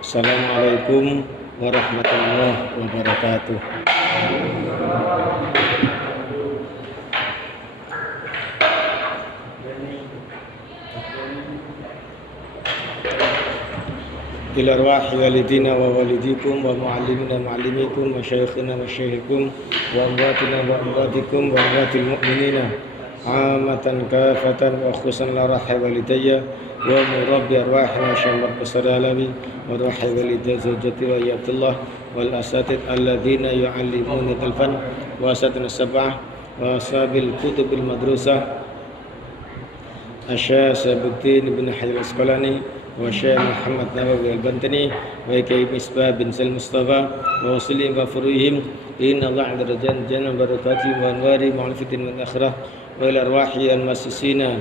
Assalamualaikum warahmatullahi wabarakatuh. Ila arwahi walidina wa walidikum wa muallimina muallimikum wa syaikhina wa syaihikum wa amwatina wa amwatikum wa amwatil mu'minina amatan kafatan wa khususan la rahi walidayya wa murabbi arwahina syamar basadalawi wa rahi walidayya zawjati wa yabdullah wal asatid alladhina yu'allimuna talfan wa asatuna sab'ah wa asabil kutubil madrusah Asya Sabuddin bin Hajar Asqalani wa Syekh Muhammad Nawawi Al-Bantani wa Kiai Misbah bin Salim Mustafa wa Muslim wa Furuhim inna Allah azza wa jalla barakatuh wa anwari mu'alifatin min akhirah wa ila arwahi al-masisina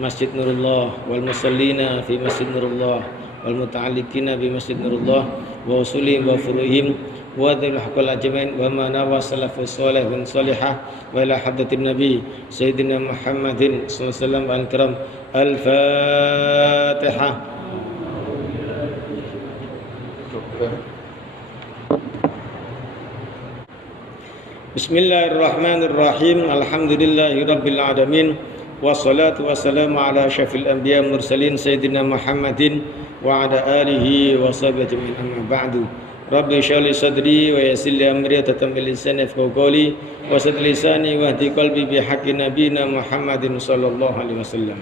Masjid Nurullah wal musallina fi Masjid Nurullah wal muta'alliqina bi Masjid Nurullah wa usulim wa furuhim wa dzil haqqal ajmain wa ma nawa salafus salih wa salihah wa ila hadratin nabi sayyidina Muhammadin sallallahu alaihi wasallam al-kiram al-Fatihah. Bismillahirrahmanirrahim. Alhamdulillahirabbil alamin. Wassalatu wassalamu ala syafil anbiya mursalin sayyidina Muhammadin wa ala alihi wa sahbihi ajma'in amma ba'du. Rabbi shrah li sadri wa yassir li amri tatamil lisani yafqahu qawli wa saddid lisani wa hdi qalbi bi haqqi nabiyina Muhammadin sallallahu alaihi wasallam.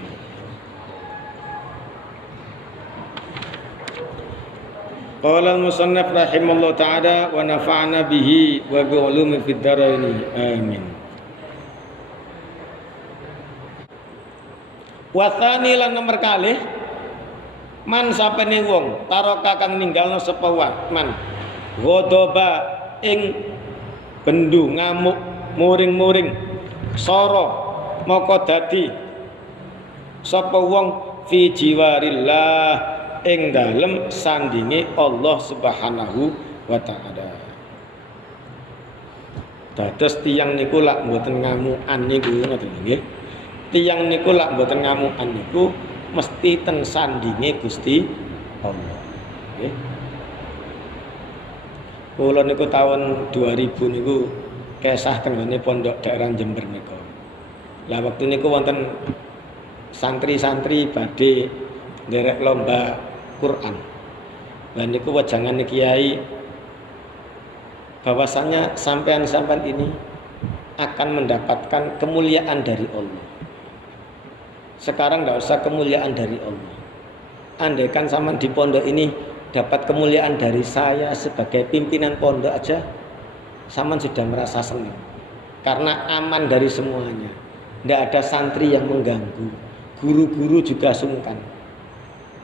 Qala al-musannaf rahimallahu ta'ala wa nafa'na bihi wa bi ulumi fid dharain. Amin. Wathani lan nomor kalih man sapene wong taroka kang ninggalno sapa man ghadaba ing bendu ngamuk muring-muring sara maka dadi sapa wong fi jiwarillah ing dalem sandinge Allah Subhanahu wa taala. Dados tiyang niku lak mboten ngamukan niku ngoten nggih. Tiyang niku lak mboten ngamukan niku mesti ten sandinge Gusti Allah. Nggih. Kula niku tahun 2000 niku kesah teng ngene pondok daerah Jember niku. Lah waktu niku wonten santri-santri badhe nderek lomba Quran. Lah niku wejangane kiai bahwasanya sampean-sampean ini akan mendapatkan kemuliaan dari Allah. Sekarang tidak usah kemuliaan dari Allah. Andaikan sama di pondok ini dapat kemuliaan dari saya sebagai pimpinan pondok aja, sama sudah merasa senang. Karena aman dari semuanya. Tidak ada santri yang mengganggu. Guru-guru juga sungkan.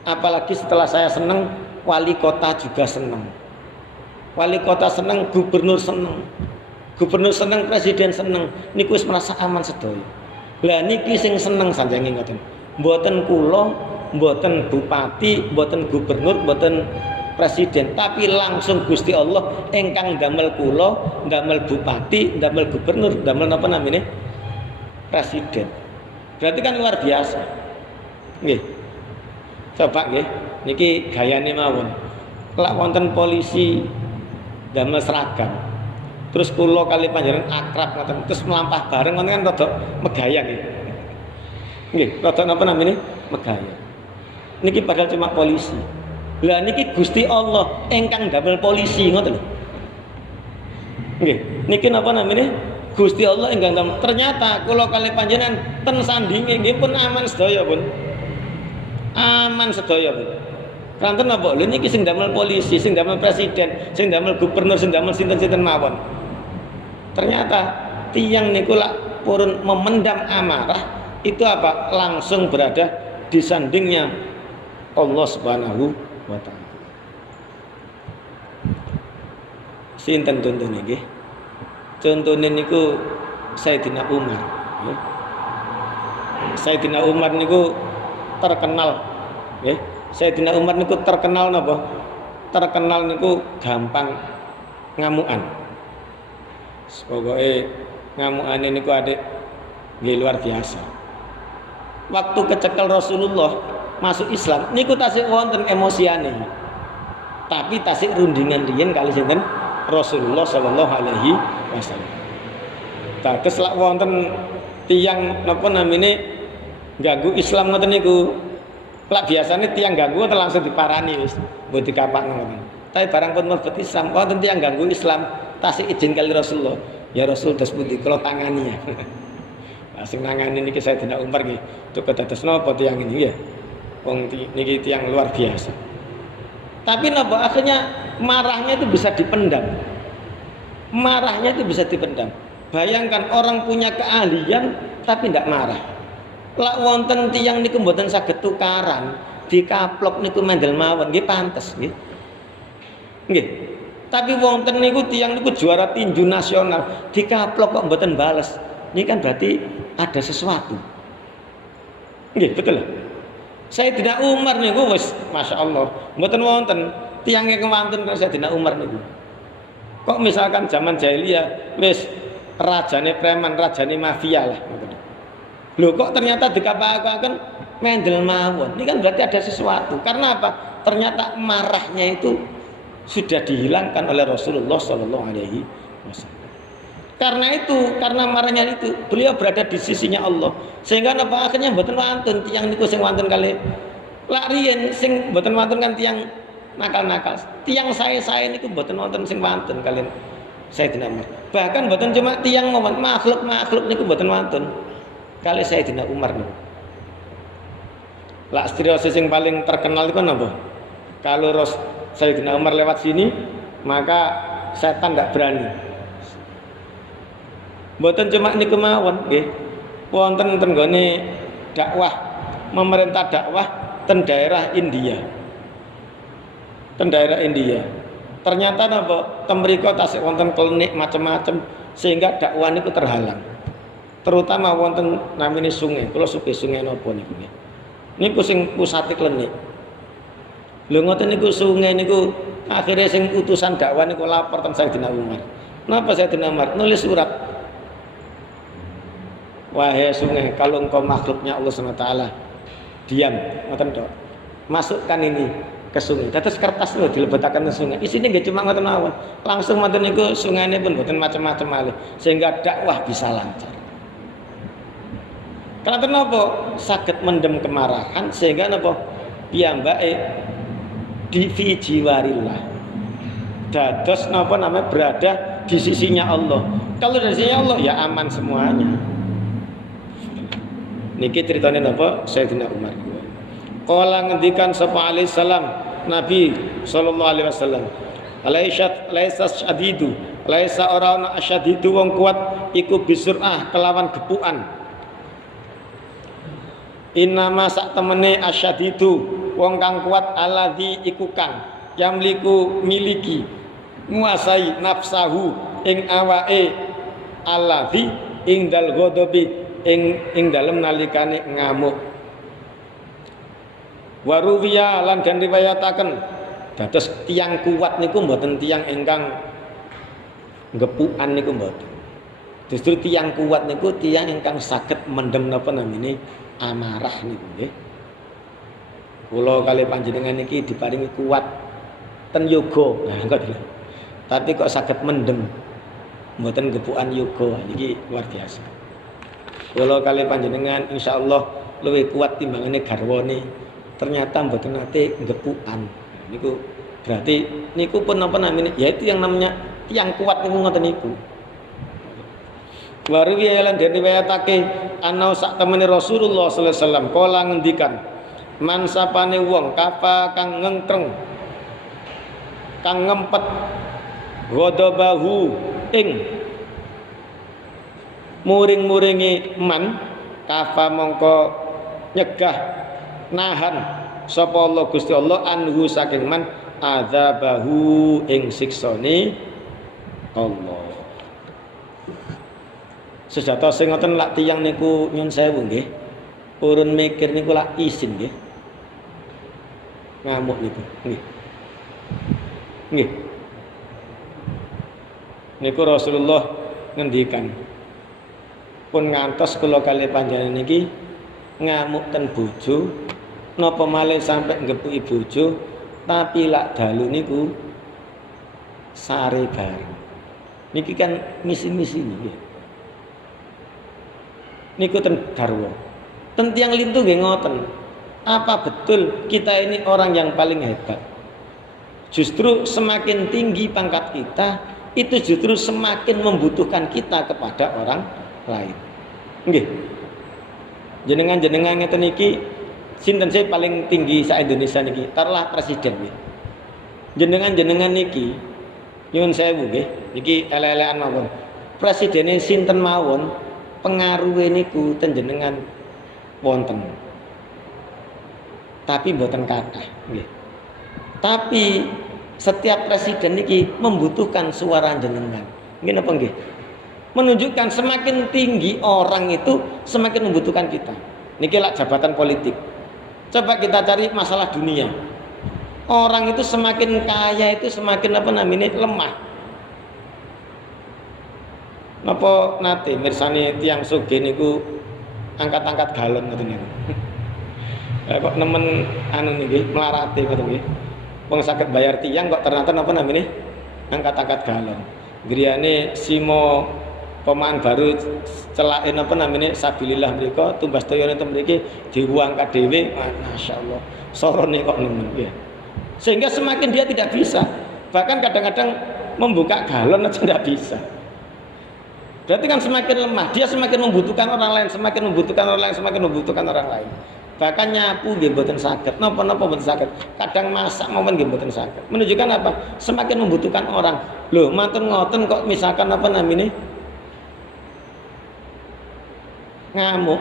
Apalagi setelah saya senang, wali kota juga senang. Wali kota senang, gubernur senang. Gubernur senang, presiden senang. Niku wis merasa aman sedaya. Lah niki sing seneng sanjange ngoten. Mboten kula, mboten bupati, mboten gubernur, mboten presiden, tapi langsung Gusti Allah ingkang damel kula, damel bupati, damel gubernur, damel napa namine? Presiden. Berarti kan luar biasa. Nggih. Coba nggih, niki gayane mawon. Lak wonten polisi damel seragam. Terus kula kali panjenengan akrab ngoten, terus melampah bareng ngoten kan rada megayang nggih. Nggih, rada napa namine? Megayang. Niki padahal cuma polisi. Lah niki Gusti Allah ingkang damel polisi ngoten lho. Nggih, niki napa namine? Gusti Allah ingkang damel. Ternyata kula kali panjenengan ten sandinge nggih pun aman sedaya pun. Aman sedaya pun. Kanten napa? Lha niki sing damel polisi, sing damel presiden, sing damel gubernur, sing damel sinten-sinten mawon. Ternyata tiang niku lak purun memendam amarah itu apa? Langsung berada di sandingnya Allah Subhanahu wa taala. Sinten contone nggih? Contone niku Sayyidina Umar. Sayyidina Umar niku terkenal nggih. Sayyidina Umar niku terkenal napa? Terkenal niku gampang ngamukan. Pokoke ngamukane niku adek nggih luar biasa. Waktu kecekel Rasulullah masuk Islam niku tasih wonten emosiane. tapi tasik rundingan riyen kali sinten Rasulullah sallallahu alaihi wasallam. Dados lak wonten tiyang napa namine ganggu Islam ngoten niku. Lak biasane tiyang ganggu langsung diparani wis, mbok dikapakno ngoten. Tapi barang pun mlebet Islam, wonten tiyang ganggu Islam, tasik izin kali Rasulullah. Ya Rasul dos pundi kula tangani ya. Sing nangani niki Sayyidina Umar nggih. Itu kedados napa tiyang ini ya. Wong niki tiyang luar biasa. Tapi napa akhirnya marahnya itu bisa dipendam. Marahnya itu bisa dipendam. Bayangkan orang punya keahlian tapi tidak marah. Lak wonten tiyang niku mboten saged tukaran, dikaplok niku mendel mawon nggih pantes nggih. Nggih. Tapi wonten niku tiyang niku juara tinju nasional, dikaplok kok mboten bales. Ini kan berarti ada sesuatu. Nggih, betul. Sayyidina Umar niku wis masyaallah, mboten wonten tiyang ingkang wonten karo Sayyidina Umar niku. Kok misalkan zaman jahiliyah wis rajane preman, rajane mafia lah. Loh kok ternyata dikapakaken mendel mawon. Ini kan berarti ada sesuatu. Karena apa? Ternyata marahnya itu sudah dihilangkan oleh Rasulullah Sallallahu Alaihi Wasallam. Karena marahnya itu beliau berada di sisinya Allah. Sehingga apa akhirnya mboten wonten tiyang niku sing wonten kali lak riyen sing mboten wonten kan tiyang nakal-nakal. Tiyang saya niku mboten wonten sing wonten kalian Sayyidina Umar. Bahkan mboten cuma tiyang mawon, makhluk niku mboten wonten. Kali Sayyidina Umar niku. Lak sedherek sing paling terkenal itu napa? Kalau Sayyidina Umar lewat sini, maka setan tidak berani. Mboten cuma niku mawon nggih. Wonten ten nggone dakwah, memerintah dakwah ten daerah India. Ten daerah India. Ternyata napa? Ten mriku tasik wonten klinik macam-macam sehingga dakwah niku terhalang. Terutama wonten namine sungai. Kula suke sungai napa niku nggih. Niku sing pusate klinik. Lho ngoten niku sungai niku akhirnya sing utusan dakwah niku lapor teng Sayyidina Umar. Napa Sayyidina Umar nulis surat? Wahai sungai, kalau engkau makhluknya Allah SWT, diam, ngoten tok. Masukkan ini ke sungai. Terus kertas itu dilebetaken ke sungai. Isine nggih cuma ngoten mawon. Langsung ngoten niku sungainya pun mboten macam-macam malih sehingga dakwah bisa lancar. Karena kenapa? Saged mendem kemarahan sehingga napa? Piyambake di fijiwarillah. Dados napa namanya berada di sisinya Allah. Kalau di sisinya Allah ya aman semuanya. Niki ceritanya napa Sayyidina Umar. Kala ngendikan sapa alaihi salam Nabi sallallahu alaihi wasallam. Laisa syadidu, laisa ora ana asyadidu wong kuat iku bisurah kelawan gepukan. Innama sak temene asyadidu wong kang kuat alladzi iku kang yamliku miliki nguasai nafsahu ing awake alladzi ing dal ghadabi ing dalem nalikane ngamuk. Waruwiya lan den riwayataken dados tiyang kuat niku mboten tiyang ingkang gepukan niku mboten. Justru tiyang kuat niku tiyang ingkang saged mendem napa namine amarah niku nggih. Kula kali panjenengan niki diparingi kuat ten yoga. Nah, tapi kok saged mendem mboten gepukan yoga. Niki luar biasa. Kula kali panjenengan insyaallah luwih kuat timbangane garwane. Ternyata mboten nate gepukan. Niku berarti niku pun apa namanya? Yaitu yang namanya tiyang kuat niku ngoten niku. Wa riwayat lan diriwayatake ana sak temene Rasulullah sallallahu alaihi wasallam kala ngendikan man sapane wong kapa kang ngengkreng kang ngempet ghadabahu ing muring-muringi man kafa mongko nyegah nahan sapa Allah Gusti Allah anhu saking man adzabahu ing siksane Allah. Sejata sing ngoten lak tiyang niku nyun sewu nggih. Purun mikir niku lak isin nggih. Ngamuk niku nggih. Nggih. Niku Rasulullah ngendikan pun ngantos kula kali panjenengan niki ngamuk ten bojo napa malih sampai ngepuki bojo Tapi lak dalu niku sare bareng. Niki kan misi-misi niki. Niku ten garwa. Ten tiyang lintu nggih ngoten. Apa betul kita ini orang yang paling hebat? Justru semakin tinggi pangkat kita, itu justru semakin membutuhkan kita kepada orang lain. Nggih. Jenengan-jenengan ngeten niki sinten sih paling tinggi sa Indonesia niki? Taruhlah presiden nggih. Jenengan-jenengan niki nyuwun sewu nggih, niki ele-elekan mawon. Presidene sinten mawon pengaruhe niku ten jenengan wonten. Tapi mboten kathah nggih. Tapi setiap presiden niki membutuhkan suara jenengan. Nggih napa nggih? Menunjukkan semakin tinggi orang itu semakin membutuhkan kita. Niki lak jabatan politik. Coba kita cari masalah dunia. Orang itu semakin kaya itu semakin apa namanya lemah. Napa nate mirsani tiyang sugih niku angkat-angkat galon ngoten niku. Kok nemen anu niki melarate ngoten nggih. Wong saged bayar tiyang kok ternyata napa namanya angkat-angkat galon. Griyane simo pemaan baru celakin apa namanya sabilillah mereka tumbas toyo nenten mriki diuangkat dhewe, masyaallah sorone kok nemen ya. Sehingga semakin dia tidak bisa, bahkan kadang-kadang membuka galon aja tidak bisa. Berarti kan semakin lemah, dia semakin membutuhkan orang lain, semakin membutuhkan orang lain, semakin membutuhkan orang lain. Bahkan nyapu nggih mboten saged, napa-napa mboten saged. Kadang masak mawon nggih mboten saged. Menunjukkan apa? Semakin membutuhkan orang. Loh, matur ngoten kok misalkan apa namanya? Ngamuk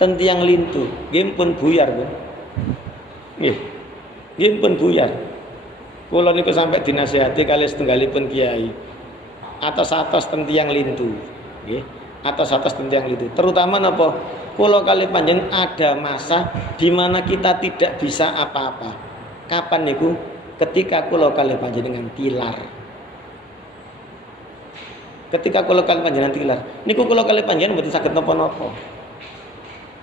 ten tiyang lintu, nggih pun buyar, Bu. Nggih. Nggih pun buyar. Kula niku sampai dinasihati kali setunggalipun kiai. Atos-atos ten tiyang lintu, nggih. Atos-atos ten tiyang lintu. Terutama napa? Kula kali panjenengan ada masa di mana kita tidak bisa apa-apa. Kapan niku? Ketika kula kali panjenengan tilar. Ketika kula kali panjenengan tilar, niku kula kali panjenengan mboten saged napa-napa.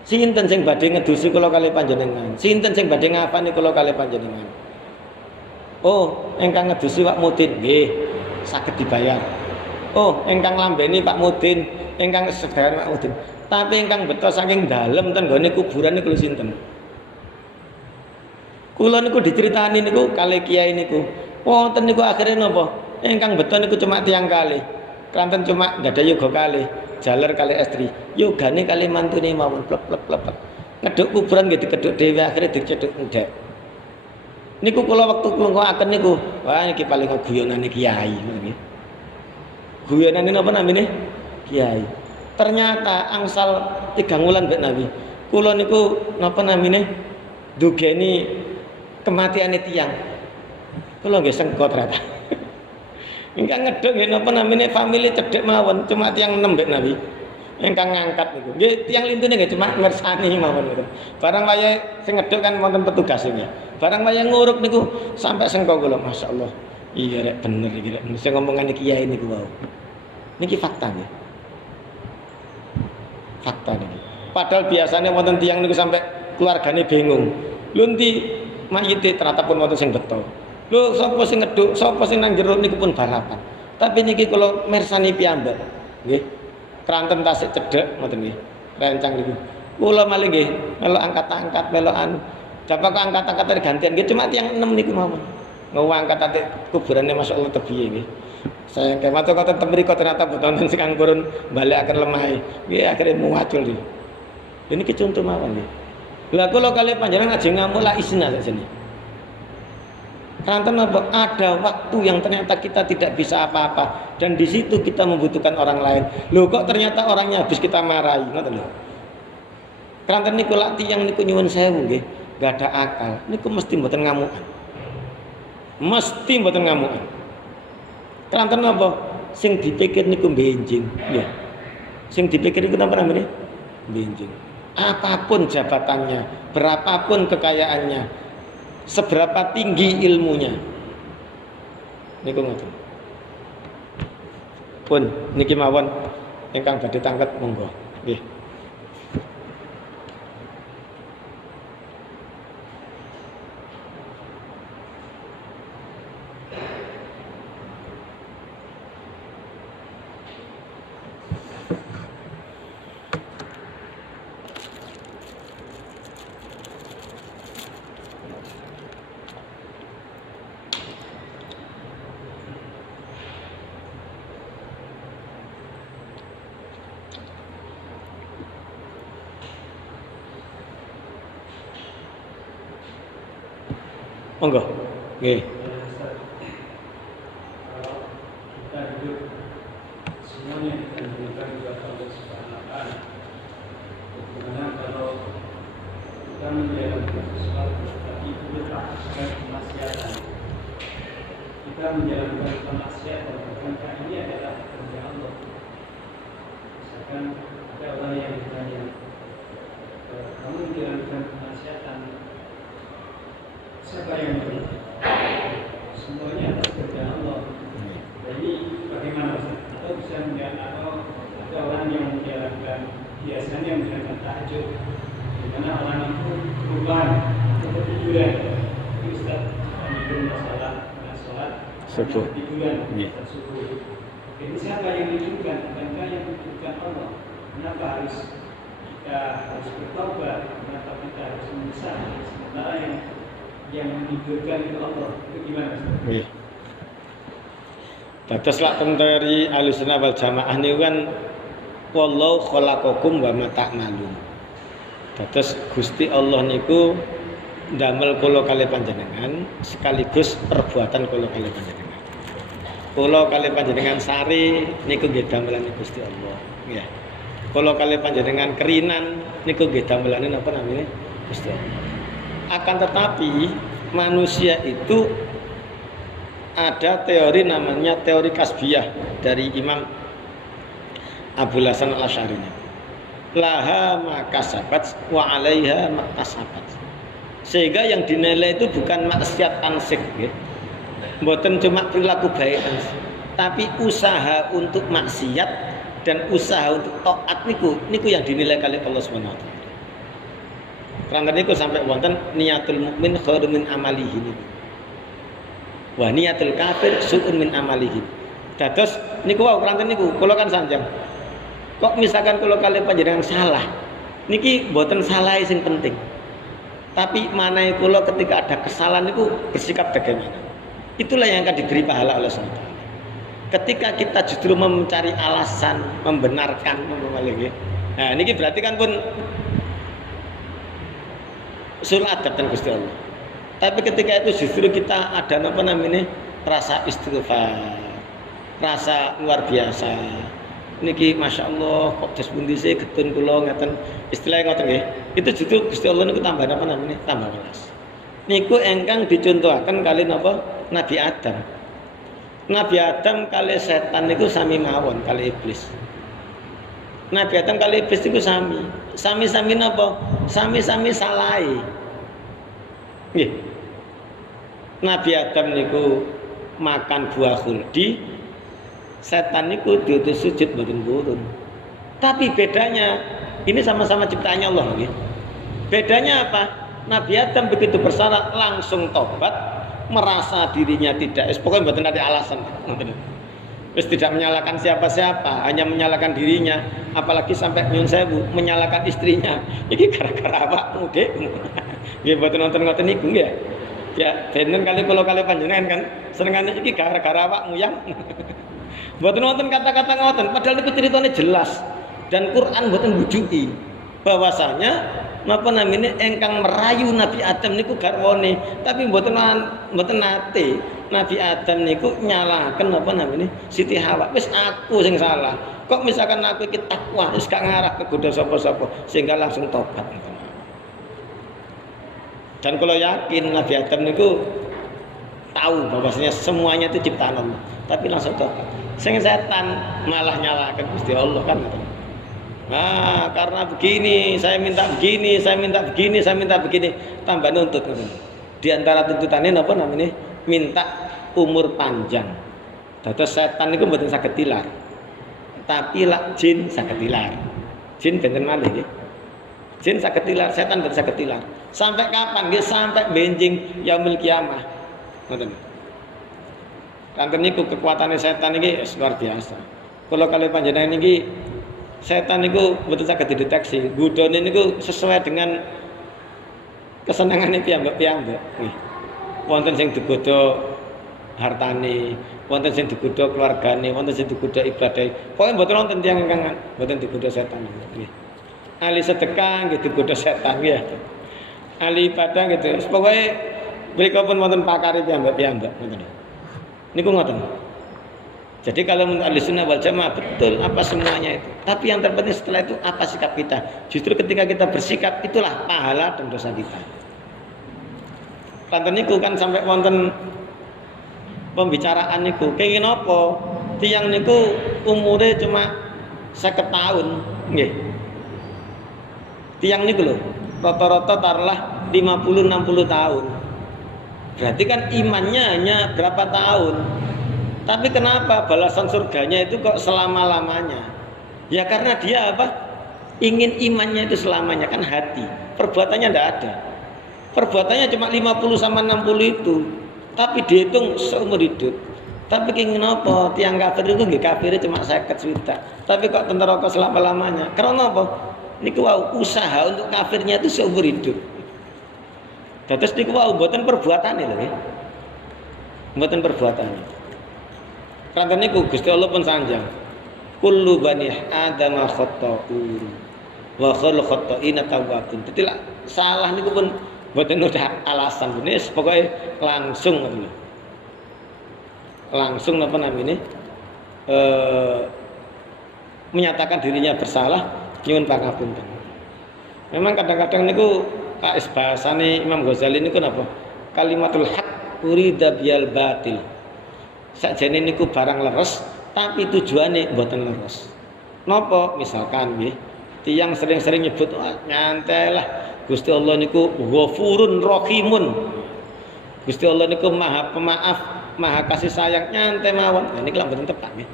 Sinten sing badhe ngedusi kula kali panjenengan? Sinten sing badhe ngafani kula kali panjenengan? Oh, ingkang ngedusi Pak Mudin nggih, saged dibayar. Oh, ingkang lambeni Pak Mudin, ingkang sedherek Pak Mudin. Tapi ingkang beto saking dalem ten nggone kuburan niku sinten? Kula niku diceritani niku kali kiai niku. Wonten niku akhire napa? Ingkang beto niku cuma tiyang kalih. Kranten cuma nggak ada yoga kalih, jaler kalih estri. Yogane kalih mantune mawon plep. Ngeduk kuburan nggih dikeduk dhewe akhire dicedhuk ndek. Niku kula wektu nglungguhaken niku, wah niki paling guyonane kiai nggih. Guyonane napa namine? Kiai. Ternyata angsal 3 wulan mbek Nabi. Kula niku napa namine? Dugeni kematiane tiyang. Kula nggih sengko ternyata. Ingkang ngeduk nggih napa namine famili cedhek mawon, cuma tiyang 6 mbek Nabi. Ingkang ngangkat niku. Nggih tiyang lintune nggih cuma mirsani mawon niku. Barang wayahe sing ngeduk kan wonten petugas nggih. Barang wayahe nguruk niku sampai sengko kula, masyaallah. Iya rek bener iki rek. Sing ngomongane kiai niku wau. Niki fakta nggih. Fakta niki. Padahal biasanya wonten tiyang niku sampai keluargane bingung. Lho endi mayite ternyata pun wonten sing beto. Lho sapa sing ngeduk, sapa sing nang jero niku pun balapan. Tapi niki kula mirsani piyambak. Nggih. Kranten tasik cedhek ngoten nggih. Rencang niku. Kula malih nggih melu angkat-angkat melokan. Dapat kok angkat-angkat gantian nggih cuma tiyang 6 niku mawon. Ngangkat kuburane masyaallah tebiye nggih. Saya kayak matur kata temriko ternyata boten sing kurun balekaken lemahe. Nggih akhire muncul iki. Ini contoh mawon nggih. Lah kula kali panjenengan aja ngamuk la isna sak sini. Karena apa? Ada waktu yang ternyata kita tidak bisa apa-apa dan di situ kita membutuhkan orang lain. Loh kok ternyata orangnya habis kita marahi, ngoten lho. Karena niku lak tiyang niku nyuwun sewu nggih, gak ada akal. Niku mesti mboten ngamukan. Mesti mboten ngamukan. Karena apa? Sing dipikir niku benjing, nggih. Sing dipikir niku napa namanya? Benjing. Apapun jabatannya, berapapun kekayaannya, seberapa tinggi ilmunya. Niku ngoten. Pun niki mawon ingkang badhe tangket monggo. Nggih. Monggo. Nggih. Kalau kita hidup semuanya kita diberikan kepada Allah Subhanahu wa taala. Bagaimana kalau kita menjalankan sesuatu tapi itu bertahan kemaksiatan. Kita menjalankan kemaksiatan bukankah ini adalah kerja Allah? Misalkan ada orang yang bertanya, kamu menjalankan kemaksiatan, siapa yang beri? Semuanya atas kerja Allah. Jadi bagaimana? Atau bisa menjalankan, atau ada orang yang menjalankan biasanya menjalankan tahajud, di mana orang itu berubah atau ketiduran. Itu Ustaz menyinggung masalah sholat Subuh. ketiduran Iya. subuh. Jadi siapa yang menunjukkan? Bukankah yang menunjukkan Allah? Kenapa kita harus bertobat? Kenapa kita harus menyesal? Sementara yang menunjukkan itu Allah. Itu gimana? Nggih. Dados lak tenteri Ahlussunnah wal Jamaah niku kan wallahu khalaqakum wa ma ta'malun. Dados Gusti Allah niku ndamel kula kalih panjenengan sekaligus perbuatan kula kalih panjenengan. Kula kalih panjenengan sari niku nggih damelane Gusti Allah, nggih. Kula kalih panjenengan kerinan niku nggih damelane napa namine Gusti Allah. Akan tetapi manusia itu ada teori namanya teori kasbiyah dari Imam Abul Hasan Al-Asy'ari. Laha makasabat wa 'alaiha maktasabat. Sehingga yang dinilai itu bukan maksiat ansik, gitu. Mboten cuma perilaku baik ansik, tapi usaha untuk maksiat dan usaha untuk taat niku yang dinilai kali Allah Subhanahu wa taala. Karena niku sampai wonten niatul mukmin khairun min amalihi niku. Wa niatul kafir su'un min amalihi. Dados niku wau keranten niku kula kan sanjang. Kok misalkan kula kali panjenengan salah, niki mboten salah sing penting. Tapi manai kula ketika ada kesalahan niku bersikap bagaimana? Itulah yang akan diberi pahala oleh Allah. Ketika kita justru mencari alasan, membenarkan, membaliki. Nah, niki berarti kan pun sul adab dan Gusti Allah. Tapi ketika itu justru kita ada apa namanya rasa istighfar, rasa luar biasa. Niki masya Allah kok des pundi sih getun kula ngeten istilahnya ngoten nggih. Itu justru Gusti Allah niku tambah apa namanya tambah welas. Niku engkang dicontohaken kali napa Nabi Adam. Nabi Adam kali setan niku sami mawon kali iblis. Nabi Adam kali iblis niku sami napa? Sami-sami salai. Nggih. Nabi Adam niku makan buah khuldi, setan niku diutus sujud mboten purun. Tapi bedanya ini sama-sama ciptaannya Allah nggih. Bedanya apa? Nabi Adam begitu bersalah langsung tobat, merasa dirinya tidak, pokoknya mboten ada alasan. Terus tidak menyalahkan siapa-siapa, hanya menyalahkan dirinya, apalagi sampai nyun sewu menyalahkan istrinya. Iki gara-gara awakmu, Dik. Nggih mboten nonton ngoten niku nggih. Ya, benten kali kula kali panjenengan kan senengane iki gara-gara awakmu yang. Mboten nonton kata-kata ngoten, padahal niku ceritanya jelas dan Quran mboten bujuki bahwasanya napa namine engkang merayu Nabi Adam niku garwane, tapi mboten nate Nabi Adam niku nyalahken napa namine Siti Hawa. Wis aku sing salah. Kok misalkan aku iki takwa wis gak ngarah kegoda sapa-sapa sehingga langsung tobat. Dan kalau yakin Nabi Adam niku tahu bahwasanya semuanya itu ciptaan Allah, tapi langsung tobat. Sing setan malah nyalahkan Gusti Allah kan gitu. Nah, karena begini, saya minta begini, saya minta begini, saya minta begini, tambah nuntut gitu. Di antara tuntutannya apa namanya? Minta umur panjang. Dados setan niku mboten saged tilar. Tapi lak jin saged tilar. Jin benten malih nggih. Jin saged tilar, setan mboten saged tilar. Sampai kapan? Nggih sampai benjing yaumul kiamah. Ngoten. Kanten niku kekuatannya setan iki luar biasa. Kalau kali panjenengan niki setan niku mboten saged dideteksi. Godhone niku sesuai dengan kesenangane piyambak-piyambak. Nggih. Wonten sing digodha hartane, wonten sing digodha keluargane, wonten sing digodha ibadah. Pokoke mboten wonten tiyang ingkang mboten digodha setan. Nggih. Ahli sedekah nggih digodha setan nggih. Ahli ibadah gitu. Pokoke Mriku pun wonten pakare piyambak-piyambak ngoten. Niku ngoten. Jadi kalau menurut Ahlussunnah wal Jamaah betul apa semuanya itu. Tapi yang terpenting setelah itu apa sikap kita. Justru ketika kita bersikap itulah pahala dan dosa kita. Kanten niku kan sampai wonten pembicaraan niku. Kenging napa? Tiyang niku umure cuma 50 tahun, nggih. Tiyang niku lho, rata-rata taruhlah 50-60 tahun. Berarti kan imannya hanya berapa tahun. Tapi kenapa balasan surganya itu kok selama-lamanya? Ya karena dia apa? Ingin imannya itu selamanya, kan hati. Perbuatannya tidak ada. Perbuatannya cuma 50 sama 60 itu. Tapi dihitung seumur hidup. Tapi ingin apa? Tiang kafir itu nggih kafirnya cuma 50 juta. Tapi kok tentara kok selama-lamanya? Karena apa? Niku wau usaha untuk kafirnya itu seumur hidup. Terus niku wau mboten perbuatane lho nggih. Mboten perbuatane. Kanten niku Gusti Allah pun sanjang. Kullu bani Adam khata'un wa khul khata'ina tawwabun. Dadi salah niku pun mboten udah alasan bener, pokoknya langsung ngoten. Langsung apa namanya? Menyatakan dirinya bersalah, nyuwun pangapunten. Memang kadang-kadang niku kaes bahasane Imam Ghazali niku napa? Kalimatul haq urida biyal batil. Sakjane niku barang leres, tapi tujuane mboten leres. Napa? Misalkan nggih, tiyang sering-sering nyebut nyantai lah Gusti Allah niku Ghafurun Rahimun. Gusti Allah niku Maha Pemaaf, Maha Kasih Sayang, nyantai mawon. Nah niki lak mboten tepat nggih.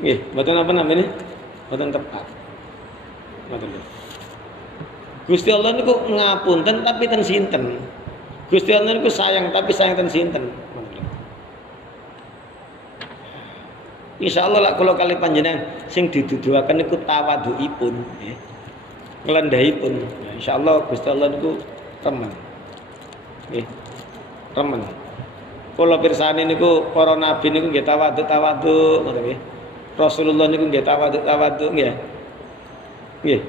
Nggih, mboten apa namanya? Mboten tepat. Mboten. Gusti Allah niku ngapunten tapi ten sinten. Gusti Allah niku sayang tapi sayang ten sinten. Insyaallah lak kula kali panjenengan sing diduduhaken niku tawadhuipun nggih. Nglendahipun. Ya, insyaallah Gusti Allah niku remen. Nggih. Remen. Kula pirsani niku para nabi niku nggih tawadhu ngoten nggih. Rasulullah niku nggih tawadhu nggih. Nggih.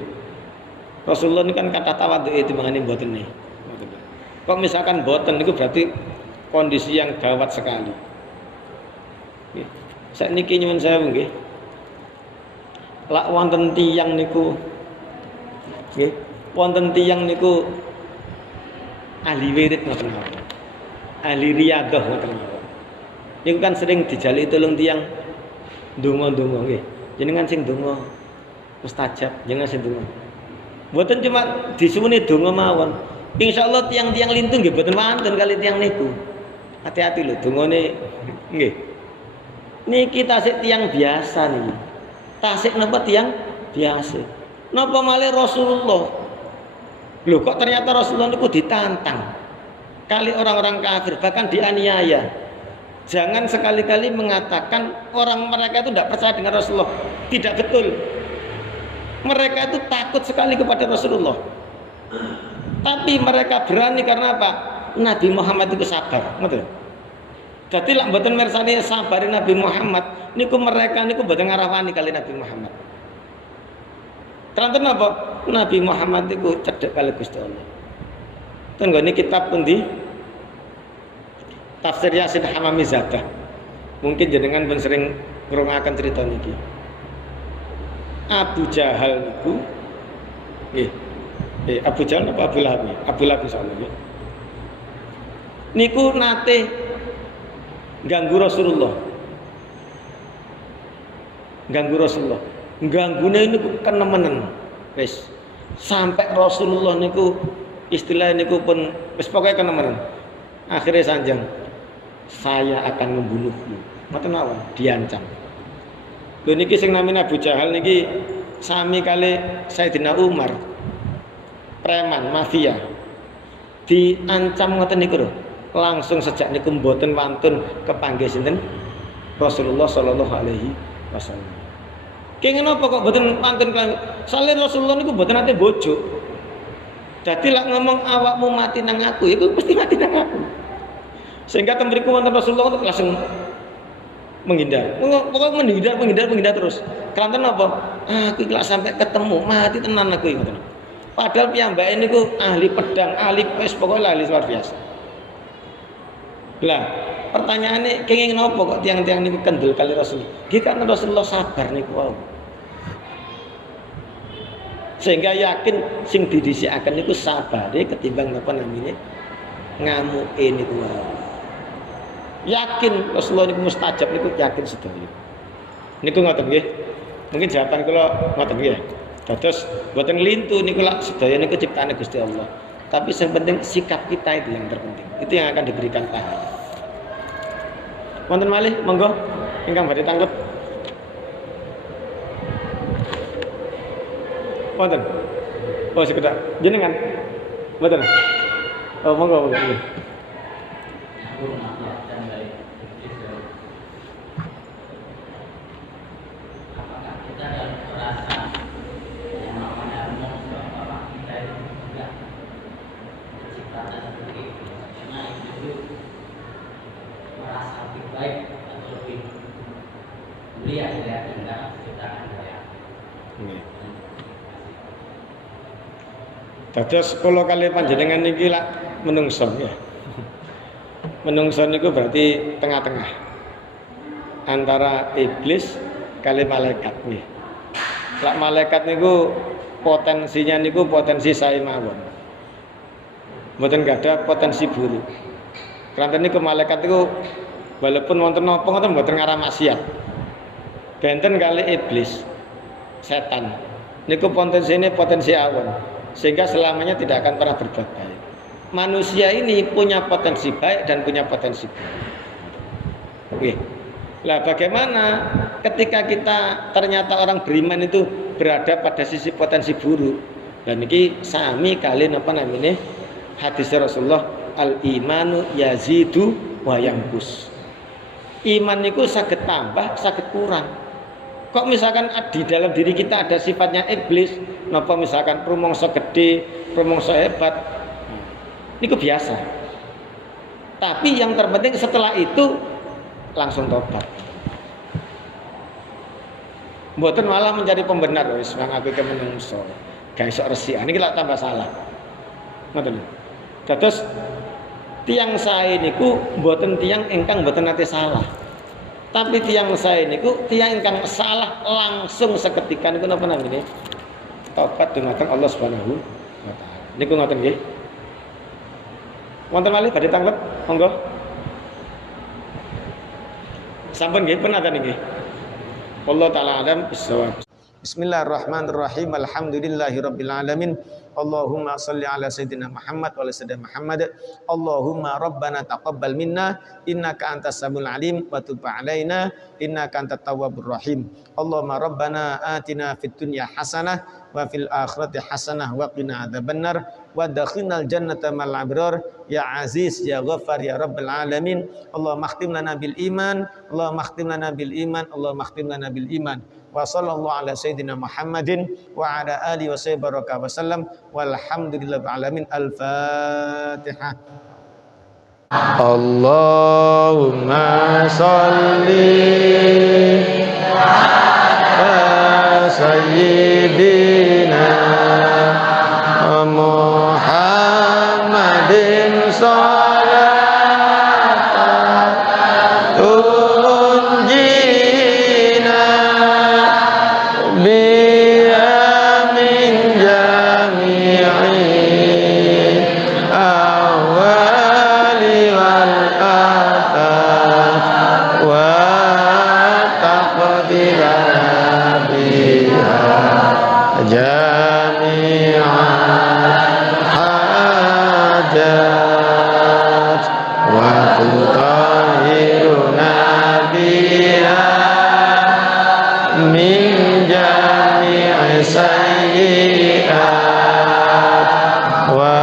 Rasulullah niku kan kata tawadhu itu mangane mboten nih. Kok misalkan mboten niku berarti kondisi yang gawat sekali. Nggih. Sakniki nyuwun sewu nggih. Lak wonten tiyang niku nggih, wonten tiyang niku ahli wirid ngoten mawon. Ahli riyadhah ngoten mawon. Niku kan sering dijaliki tulung tiyang ndonga-ndonga nggih. Jenengan sing ndonga mustajab, jenengan sing ndonga. Mboten cuma disuwuni donga mawon. Insyaallah tiyang-tiyang lintu nggih mboten wonten kali tiyang niku. Hati-hati lho dongane nggih. Niki tasik tiyang biasa niki. Tasik napa tiyang biasa. Napa malih Rasulullah? Loh kok ternyata Rasulullah niku ditantang kali orang-orang kafir, bahkan dianiaya. Jangan sekali-kali mengatakan orang mereka itu tidak percaya dengan Rasulullah. Tidak betul. Mereka itu takut sekali kepada Rasulullah. Tapi mereka berani karena apa? Nabi Muhammad itu sabar, ngoten. Jadi lak mboten mirsani sabare Nabi Muhammad niku mereka niku mboten ngarawani kali Nabi Muhammad. Teranten apa? Nabi Muhammad niku cedhek kali Gusti Allah. Tenggone kitab pundi? Tafsir Yasin Hamamizadah. Mungkin jenengan pun sering ngrungokaken cerita niki. Abu Jahal niku nggih. Abu Jahal apa Abu Lahab? Abu Lahab insyaallah nggih. Niku nate ganggu Rasulullah. Ganggu Rasulullah. Ganggune niku kenemenen. Wis sampai Rasulullah niku istilah niku pun wis pokoke kenemenen. Akhirnya sanjang, saya akan membunuhmu. Ngoten mawon, diancam. Lho niki sing namine Abu Jahal niki sami kali Sayyidina Umar. Preman mafia. Diancam ngoten niku lho. Langsung sejak niku mboten wantun kepanggih sinten Rasulullah sallallahu alaihi wasallam. Kenging napa kok mboten wantun saleh Rasulullah niku mboten nate bojo. Dadi lak ngomong awakmu mati nang aku, iku mesti mati nang aku. Sehingga tembriku wonten Rasulullah langsung menghindar. Pokoknya menghindar terus. Kelantan apa? Aku iki lak sampai ketemu mati tenan aku ngoten. Padahal piyambake niku ahli pedang, ahli wis pokoke ahli luar biasa. Lah, pertanyaannya kenging napa kok tiang-tiang niku kendel kali Rasul? Nggih karena Rasulullah sabar niku wau. Sehingga yakin sing didhisikaken niku sabare ketimbang napa namine ngamuke niku wau. Yakin Rasulullah niku mustajab niku yakin sedaya. Niku ngoten nggih. Mungkin jawaban kula ngoten nggih. Dados boten nglintu niku lak sedaya niku ciptaane Gusti Allah. Tapi yang penting sikap kita itu yang terpenting. Itu yang akan diberikan pahala. Wonten malih monggo ingkang badhe tanglet. Wonten. Oh sekedar jenengan. Mboten. Oh monggo monggo. Dados kula kali panjenengan niki lak menungso ya. Menungso niku berarti tengah-tengah antara iblis kali malaikat nggih. Lak malaikat niku potensinya niku potensi sae mawon. Mboten gadah potensi buruk. Karena niku malaikat niku walaupun wonten napa ngoten mboten ngarah maksiat. Benten kali iblis setan. Niku potensinya potensi awon. Sehingga selamanya tidak akan pernah berbuat baik. Manusia ini punya potensi baik dan punya potensi buruk. Oke. Lah bagaimana ketika kita ternyata orang beriman itu berada pada sisi potensi buruk? Dan ini sami kali apa namanya hadis Rasulullah al-imanu yazidu wa yanqus. Iman itu saged tambah, saged kurang. Kok misalkan di dalam diri kita ada sifatnya iblis, napa misalkan rumangsa gede, rumangsa hebat, ini biasa. Tapi yang terpenting setelah itu langsung tobat. Mboten malah mencari pembenar wis wong aku iki menungso. Gak iso resik. Niki lak tambah salah. Ngoten lho. Dados tiyang sae niku mboten tiyang ingkang mboten nate salah. Tapi tiang saya niku tiang ingkang salah langsung seketika niku napa namine? Tobat dumateng Allah Subhanahu wa taala. Niku ngoten nggih. Wonten malih badhe tanglet, monggo. Sampun nggih penaten nggih. Allah taala alam bisawab. Bismillahirrahmanirrahim. Alhamdulillahirabbil alamin. Allahumma shalli ala sayyidina Muhammad wa ala sayyidina Muhammad. Allahumma rabbana taqabbal minna innaka antas samiul alim wa tub alaina innaka antat tawwabur rahim. Allahumma rabbana atina fid dunya hasanah wa fil akhirati hasanah wa qina adzabannar wa adkhilnal jannata mal abrar ya aziz ya ghaffar ya rabbal alamin. Allahumma khtim lana bil iman, Allahumma khtim lana bil iman, Allahumma khtim lana bil iman. Wa sallallahu ala sayyidina Muhammadin wa ala alihi wa sahbihi baraka wa sallam walhamdulillahi alamin. Al-Fatihah. Allahumma shalli ala sayyidina Muhammadin wa